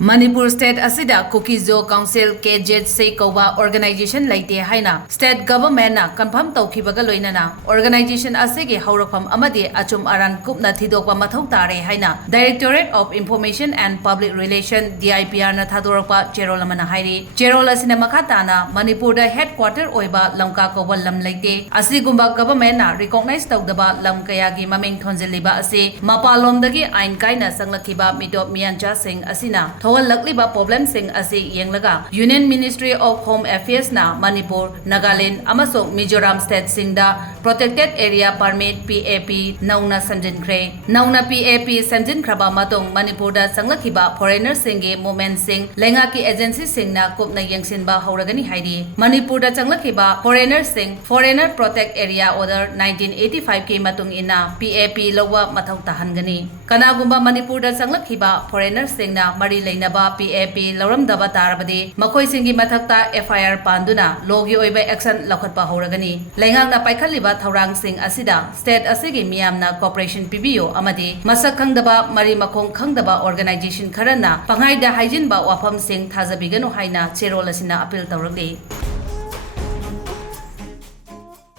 Manipur State asida Kukizo Council KJC Kouba Organization Leite haina State Government na confirm tawkibaga loinana Organization asigi haurakpam amadi achum aran kupna thidokpa mathau tare haina Directorate of Information and Public Relations DIPR na thadorakpa Cherol amana hairi Cherol asina makhatana Manipur da Headquarter Oiba Lamka Kouba lam Leite asigumba government na recognize tawdaba lam kayagi maming thonjeliba ase mapalomdagi ain kaina sanglakiba midop miancha sing asina Lakliba problem sing asi yenglaga Union Ministry of Home Affairs na Manipur, Nagaland, amasok Mizoram State singda Protected Area Permit PAP nauna samjin kre. Nauna PAP samjin kraba matong Manipur da sanglakiba foreigner singe movement sing lengaki agency sing na kupna yengsinba hauragani haidi. Manipur da sanglakiba foreigner sing Foreigner Protect Area Order 1985 ke matung ina PAP lawa mathaw tahangani. Kanagumba Manipur da sanglakiba foreigner sing na mari naba PAP lauramdaba tarabadi makoi singi mathakta FIR panduna logi oiba action laukhatpa horagani lengang na paikhaliba thaurang sing asida state asigi miyamna cooperation PBO amadi masak khangdaba mari makhong khangdaba organization kharana panghaida hygiene ba wafam sing thajabiganu haina cherol asina appeal tawragdi